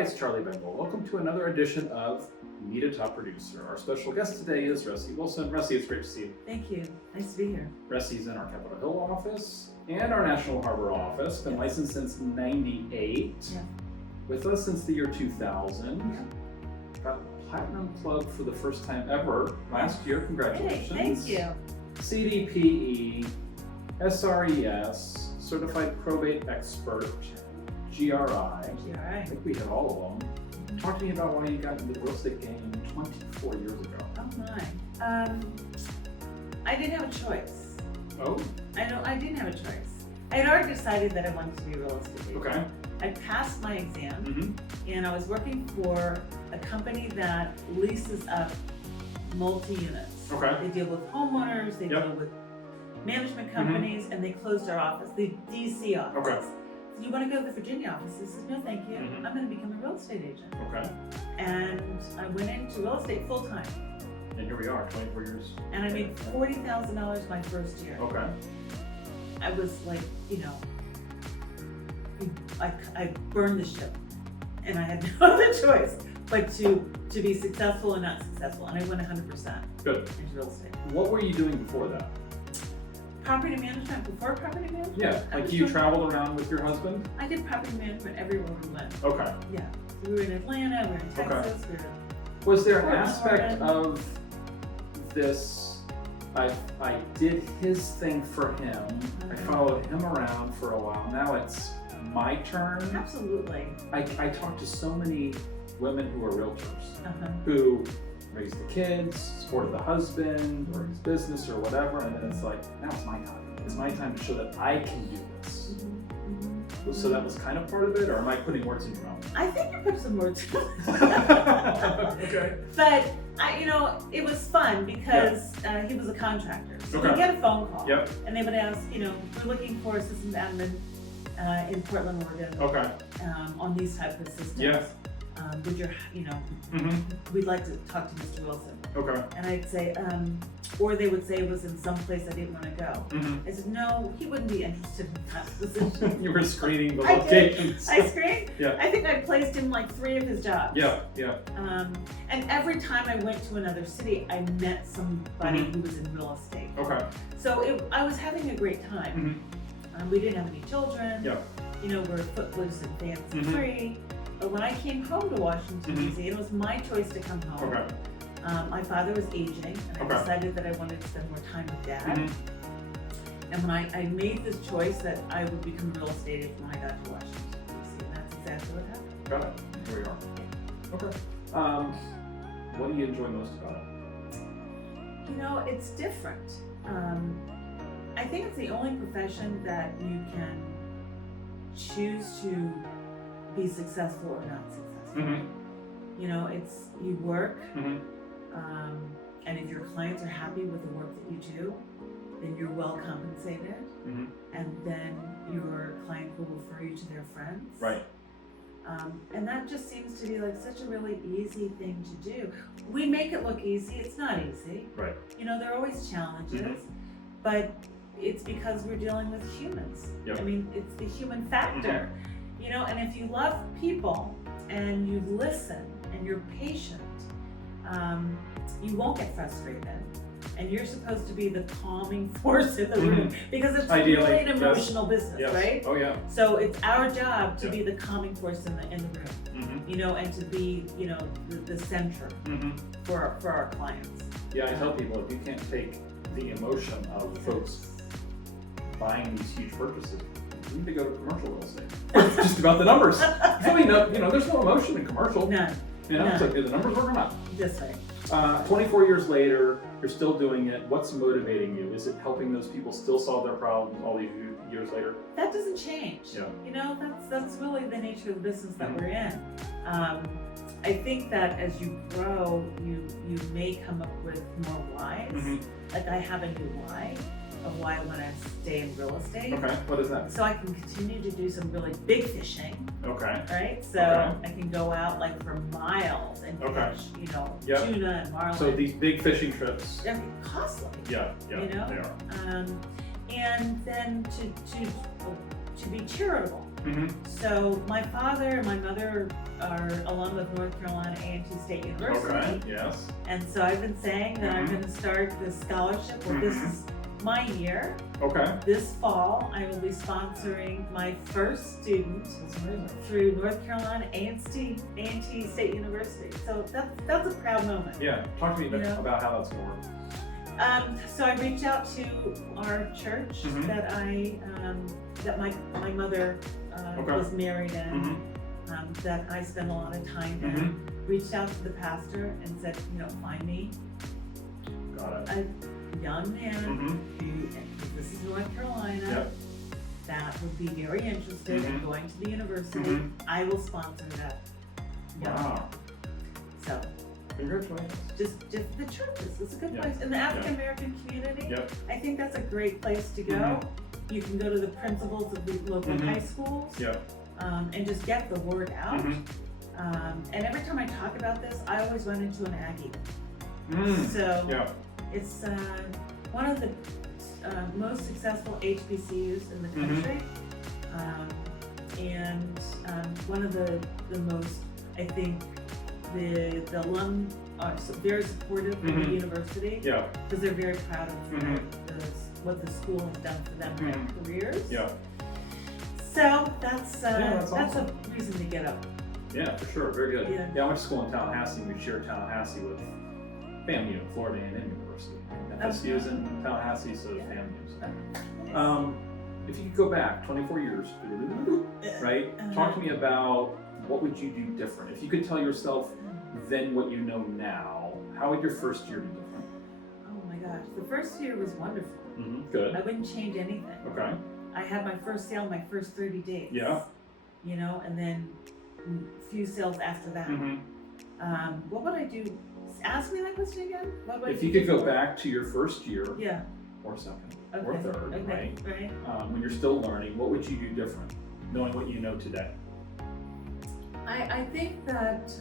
it's Charlie Bengal. Welcome to another edition of Meet a Top Producer. Our special guest today is Ressie Wilson. Ressie, it's great to see you. Thank you. Nice to be here. Ressie's in our Capitol Hill office and our National Harbor office. Been licensed since '98. Yeah. With us since the year 2000. Yeah. Got Platinum Club for the first time ever last year. Congratulations. Hey, thank you. CDPE, SRES, Certified Probate Expert, GRI. I think we hit all of them. Talk to me about why you got into the real estate game 24 years ago. Oh my. I didn't have a choice. Oh? I didn't have a choice. I had already decided that I wanted to be a real estate agent. Okay. I passed my exam and I was working for a company that leases up multi-units. Okay. They deal with homeowners, they deal with management companies, and they closed our office, the DC office. Okay. So you want to go to the Virginia office? I said, no thank you, I'm going to become a real estate agent. Okay. And I went into real estate full time. And here we are, 24 years. And I made $40,000 my first year. Okay. I was like, I burned the ship, and I had no other choice but to be successful and not successful. And I went 100% Good. into real estate. What were you doing before that? Property management, before property management? Yeah, like you traveled around with your husband? I did property management everywhere we went. Okay. Yeah. We were in Atlanta, we were in Texas, we were Was there an Portland, aspect Oregon. of this, I did his thing for him, I followed him around for a while, now it's my turn? Absolutely. I talk to so many women who are realtors, who raised the kids, supported the husband, or his business or whatever, and then it's like, now it's my time. It's my time to show that I can do this. So that was kind of part of it, or am I putting words in your mouth? I think you put some words in Okay. But it was fun because he was a contractor. So we get a phone call, and they would ask, we're looking for assistant admin in Portland, Oregon, on these type of systems. Yeah. Would your, we'd like to talk to Mr. Wilson. Okay. And I'd say, or they would say it was in some place I didn't want to go. I said, no, he wouldn't be interested in that position. You were screening the I locations. I screened. Yeah. I think I placed him like 3 of his jobs. Yeah. And every time I went to another city, I met somebody who was in real estate. Okay. So I was having a great time. We didn't have any children. Yeah. We're footloose and fancy free. But when I came home to Washington, D.C., it was my choice to come home. Okay. My father was aging, and I decided that I wanted to spend more time with Dad. And when I made this choice that I would become a real estate agent when I got to Washington, D.C., and that's exactly what happened. Got it. Here we are. Okay. What do you enjoy most about it? It's different. I think it's the only profession that you can choose to be successful or not successful. It's you work, and if your clients are happy with the work that you do, then you're well compensated, and then your client will refer you to their friends. Right. And that just seems to be like such a really easy thing to do. We make it look easy. It's not easy. Right. There are always challenges, but it's because we're dealing with humans. Yep. I mean, it's the human factor. And if you love people and you listen and you're patient, you won't get frustrated. And you're supposed to be the calming force in the room because it's really an emotional business, right? Oh yeah. So it's our job to be the calming force in the room, and to be, the center for our clients. Yeah, I tell people if you can't take the emotion of folks buying these huge purchases, you need to go to commercial real estate. It's just about the numbers. There's no emotion in commercial. None. It's like, do the numbers work or not? This way. 24 years later, you're still doing it. What's motivating you? Is it helping those people still solve their problems all these years later? That doesn't change. Yeah. That's really the nature of the business that we're in. I think that as you grow, you may come up with more whys. Like I have a new why of why I want to stay in real estate. Okay, what is that? So I can continue to do some really big fishing. Okay. Right? So I can go out like for miles and fish, tuna and marlin. So these big fishing trips. They're costly. Yeah, they are. And then to be charitable. So my father and my mother are alum of North Carolina A&T State University. Okay, yes. And so I've been saying that I'm going to start this scholarship. Well, this is my year. Okay. This fall, I will be sponsoring my first student through North Carolina A&T State University. So that's a proud moment. Yeah, talk to me about how that's going to work. So I reached out to our church that that my mother was married in, that I spend a lot of time in. Reached out to the pastor and said, find me a young man who, this is North Carolina, that would be very interested in going to the university. I will sponsor that young man. So. Congratulations. Just the churches. It's a good place. In the African American community, I think that's a great place to go. You can go to the principals of the local high schools and just get the word out. And every time I talk about this, I always run into an Aggie. So it's one of the most successful HBCUs in the country, and one of the most, I think, the alum are very supportive of the university because they're very proud of what the school has done for them in their careers. So that's awesome. A reason to get up. Yeah, for sure. Very good. I went to school in Tallahassee. We shared Tallahassee with FAMU, Florida A&M University. FSU is in Tallahassee, so is FAMU. If you could go back 24 years, right? Talk to me about what would you do different? If you could tell yourself then what you know now, how would your first year be different? Oh my gosh, the first year was wonderful. Good. I wouldn't change anything. Okay. I had my first sale my first 30 days. Yeah. And then a few sales after that. What would I do? Ask me that question again. What would if you could go back to your first year, or second, or third, right? When you're still learning, what would you do different, knowing what you know today? I think that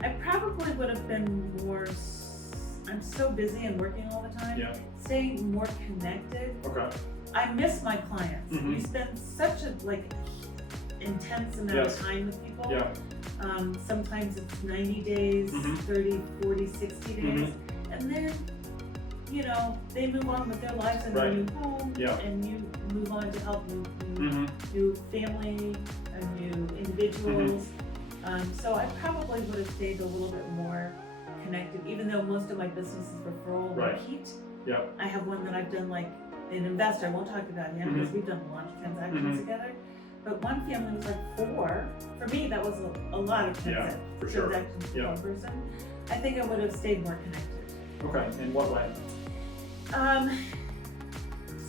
I probably would have been more. I'm so busy and working all the time. Staying more connected. Okay. I miss my clients. You spend such a intense amount of time with people. Sometimes it's 90 days, 30, 40, 60 days. And then, they move on with their lives and they move home. And you move on to help new family and new individuals. So I probably would have stayed a little bit more connected, even though most of my business is referral and repeat. I have one that I've done an investor. I won't talk about him because we've done a lot of transactions together. But one family was 4. For me, that was a lot of transactions for one person. I think I would have stayed more connected. Okay, in what way?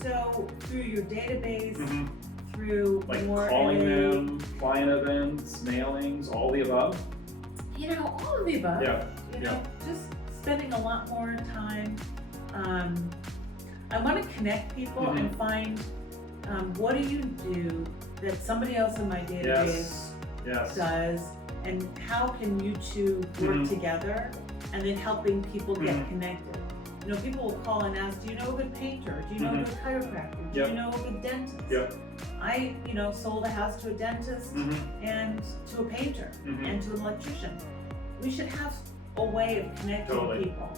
So through your database, through more calling them, client events, mailings, all the above? All of the above. Just spending a lot more time. I want to connect people and find what do you do that somebody else in my database does, and how can you two work together, and then helping people get connected. People will call and ask, do you know a good painter? Do you know a good chiropractor? Do you know a good dentist? I, sold a house to a dentist and to a painter and to an electrician. We should have a way of connecting people.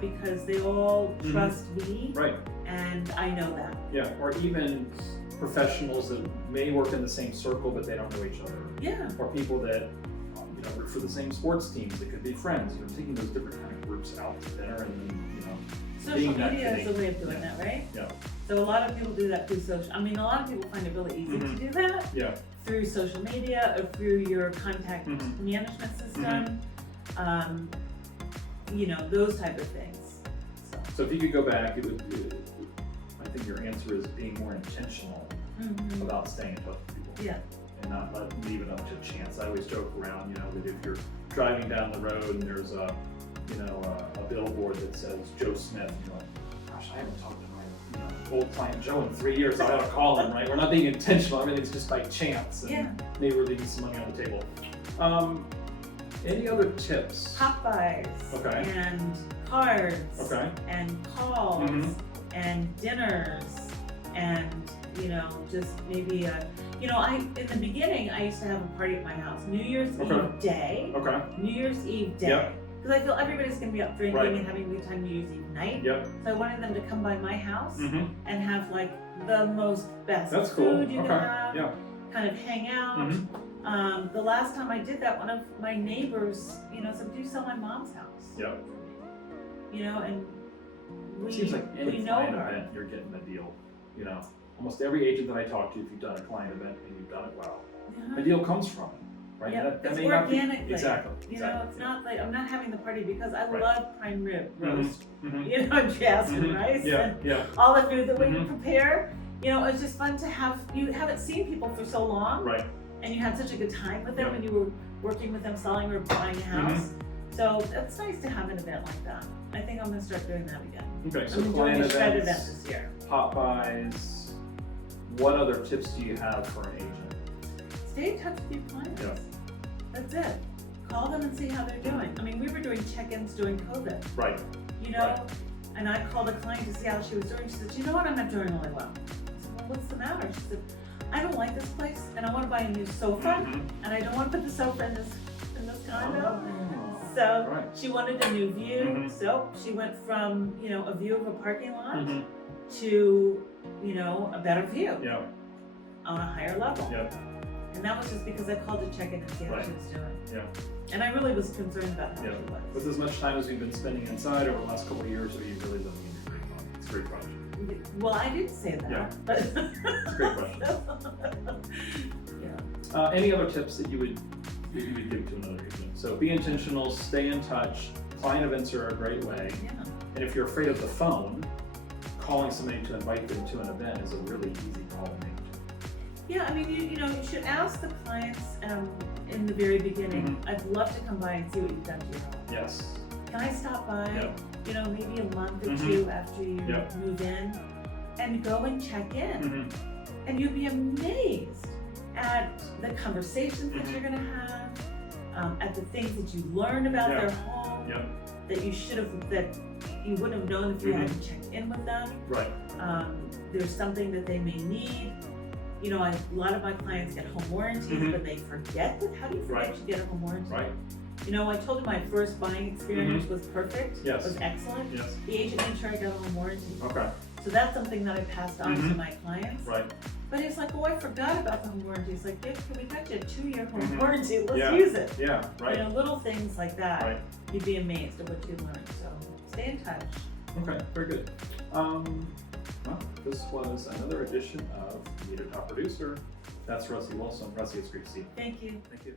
Because they all trust me. And I know that. Or even professionals that may work in the same circle but they don't know each other. Or people that root for the same sports teams. They could be friends. Taking those different kind of groups out to dinner and then social media is a way of doing that, right? So a lot of people do that through social. A lot of people find it really easy to do that through social media or through your contact management system. Those type of things. So if you could go back, it would be, I think your answer is being more intentional about staying in touch with people. And not leave it up to chance. I always joke around, that if you're driving down the road and there's a billboard that says Joe Smith, you're like, gosh, I haven't talked to my old client Joe in 3 years, so I gotta call him, right? We're not being intentional, everything's just by chance, and maybe we're leaving some money on the table. Any other tips? Pop-bys, and cards, and calls, and dinners, and you know, just maybe in the beginning, I used to have a party at my house, New Year's Eve day. Okay. New Year's Eve day. Yep. Because I feel everybody's going to be up drinking Right. and having a good time New Year's Eve night. Yep. So I wanted them to come by my house Mm-hmm. and have like the most best That's food cool. you Okay. can have. Yeah. Kind of hang out. Mm-hmm. The last time I did that, one of my neighbors, you know, said, "Do you sell my mom's house?" Yep. You know, and It seems like any we know client her. event, you're getting a deal. You know, almost every agent that I talk to, if you've done a client event and you've done it well, Yeah. a deal comes from it, right? Yeah, That it's may not be organically. exactly. You know, it's not like I'm not having the party because I Right. love prime rib roast. Mm-hmm. You know, jasmine Mhm. rice Yeah. and Yeah. all the food that we Mhm. prepare. You know, it's just fun to have. You haven't seen people for so long, Right. and you had such a good time with them Yeah. when you were working with them, selling or buying a house. So it's nice to have an event like that. I think I'm gonna start doing that again. Okay. So I'm doing client a shred event events, this year. pop buys. What other tips do you have for an agent? Stay in touch with your clients. Yeah. That's it. Call them and see how they're doing. I mean, we were doing check-ins during COVID, Right. you know, Right. and I called a client to see how she was doing. She said, "You know what? I'm not doing really well." I said, "Well, what's the matter?" She said, "I don't like this place, and I want to buy a new sofa, Mhm. and I don't want to put the sofa in this condo." Oh, So right. she wanted a new view. Mhm. So she went from, you know, a view of a parking lot Mhm. to, you know, a better view Yeah. on a higher level. Yeah. And that was just because I called to check in and see how Right. she was doing. Yeah. And I really was concerned about how Yeah. she was. With as much time as we've been spending inside over the last couple of years, are you really living in your dream home? It's a great question. Well, I did say that, Yeah. but It's a great question. yeah. Any other tips that you would give to another agent? So be intentional, stay in touch. Client events are a great way. Yeah. And if you're afraid of the phone, calling somebody to invite them to an event is a really easy call to make. Yeah, I mean, you know, you should ask the clients in the very beginning, Mhm. I'd love to come by and see what you've done to your home. Yes. Can I stop by, Yeah. you know, maybe a month or Mhm. two after you Yeah. move in and go and check in? Mm-hmm. And you'd be amazed at the conversations that Mhm. you're gonna have, at the things that you learn about Yeah. their home Yeah. that you wouldn't have known if you hadn't checked in with them. Right. There's something that they may need. You know, a lot of my clients get home warranties, Mhm. but they forget that. How do you forget Right. you get a home warranty? Right. You know, I told you my first buying experience was perfect. Yes. Was excellent. Yes. The agent made sure I got a home warranty. Okay. So that's something that I passed on to Mhm. my clients. Right. But it's like, oh, I forgot about the home warranty. It's like, yeah, we got you a 2-year home Mhm. warranty. Let's Yeah. use it. Yeah. Right. You know, little things like that. Right. You'd be amazed at what you learn. So stay in touch. Okay. Very good. Well, this was another edition of Meet a Top Producer. That's Ressie Wilson. Ressie, it's great to see you. Thank you. Thank you.